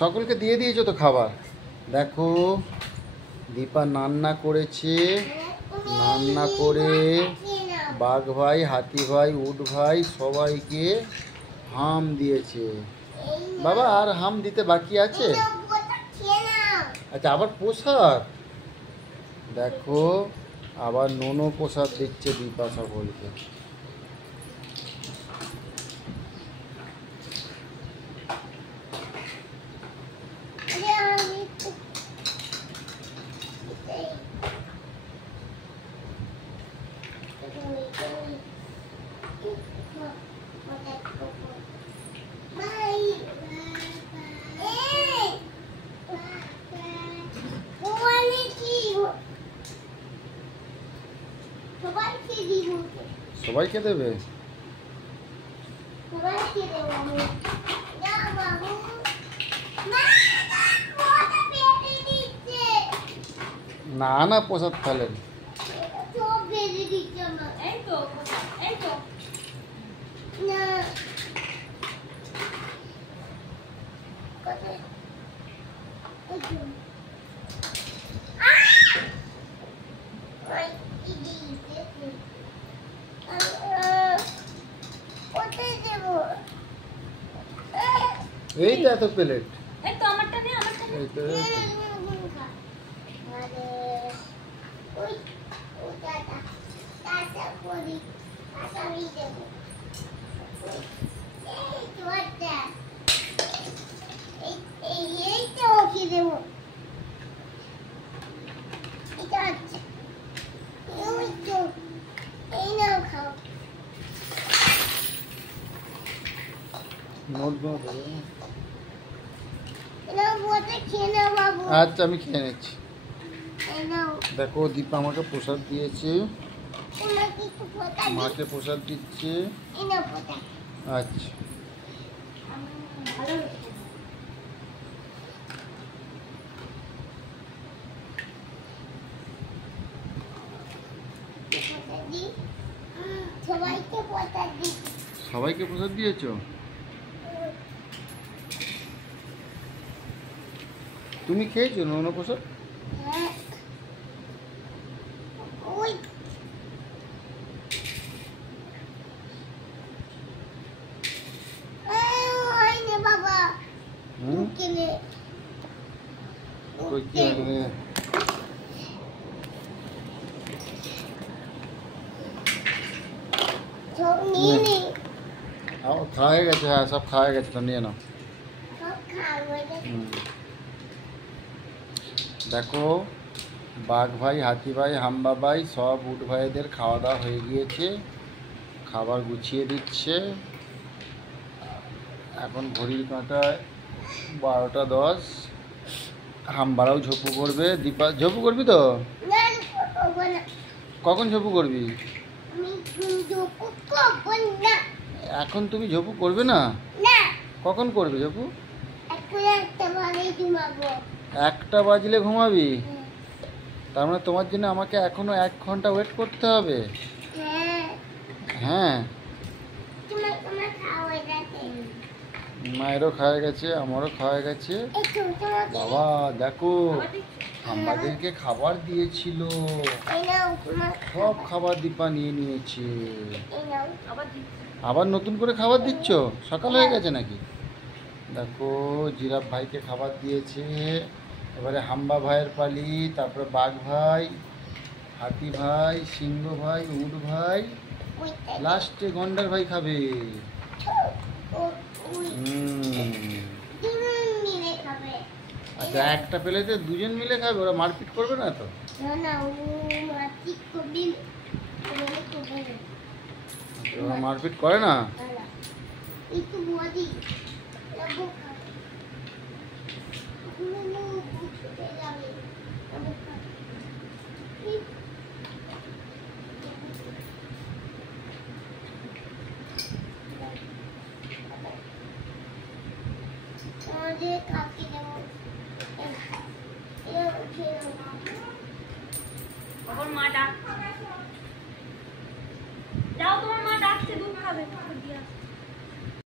সকলকে দিয়ে দিয়েছো তো খাবার। দেখো দীপা রান্না করেছে, রান্না করে বাঘ ভাই, হাতি ভাই, উট ভাই সবাইকে হাম দিয়েছে। বাবা আর হাম দিতে বাকি আছে। আচ্ছা আবার প্রসাদ, দেখো আবার নোনো প্রসাদ দিচ্ছে দীপা সকলকে। সবাইকে দেবে? না না প্রসাদ ফেলেন। এই তো এত প্লেট। এই তো আমারটা নে, আমারটা নে। এই তো ওই ওটা টাটা করি টাটা আমি দেব। এই তো ওটা এই তো ওকে দেব। এটা আছে ওই তো এই নাও খাও। নোটগুলো দেবো। আচ্ছা আমি খেয়ে নিচ্ছি। দেখো দীপা আমাকে প্রসাদ দিয়েছে, মাকে প্রসাদ দিচ্ছে। আচ্ছা সবাইকে প্রসাদ দিয়েছো? তুমি খেয়েছো নোনো প্রসাদ? খাওয়া হয়ে গেছে? হ্যাঁ সব খাওয়া হয়ে গেছে, তো নিয়ে নাও। দেখো বাঘ ভাই, হাতি ভাই, হাম্বা ভাই সব উট ভাইদের খাওয়া দাওয়া হয়ে গিয়েছে, খাবার গুছিয়ে দিচ্ছে। এখন ঘড়ির কাঁটায় 12টা 10। হাম্বারাও ঝোপু করবে। দীপা ঝোপু করবি তো? কখন ঝোপু করবি? এখন তুমি ঝোপু করবে না? কখন করবে ঝোপু? 1টা বাজলে ঘুমাবি? তার মানে তোমার জন্য আমাকে এখনো 1 ঘন্টা ওয়েট করতে হবে? হ্যাঁ মায়েরও খাওয়া গেছে, আমারও খাওয়া গেছে। বাবা দেখো আমাদেরকে খাবার দিয়েছিল, সব খাবার দীপা নিয়ে নিয়েছে। আবার নতুন করে খাবার দিচ্ছ? সকাল হয়ে গেছে নাকি? দেখো জিরাফ ভাইকে খাবার দিয়েছে, এবারে হাম্বা ভাইয়ের পালি, তারপরে বাঘ ভাই, হাতি ভাই, সিংহ ভাই, উট ভাই, লাস্টে গন্ডার ভাই খাবে। আচ্ছা একটা প্লেটে দুজন মিলে খাবে? ওরা মারপিট করবে না তো? ওরা মারপিট করে না? মা ডাক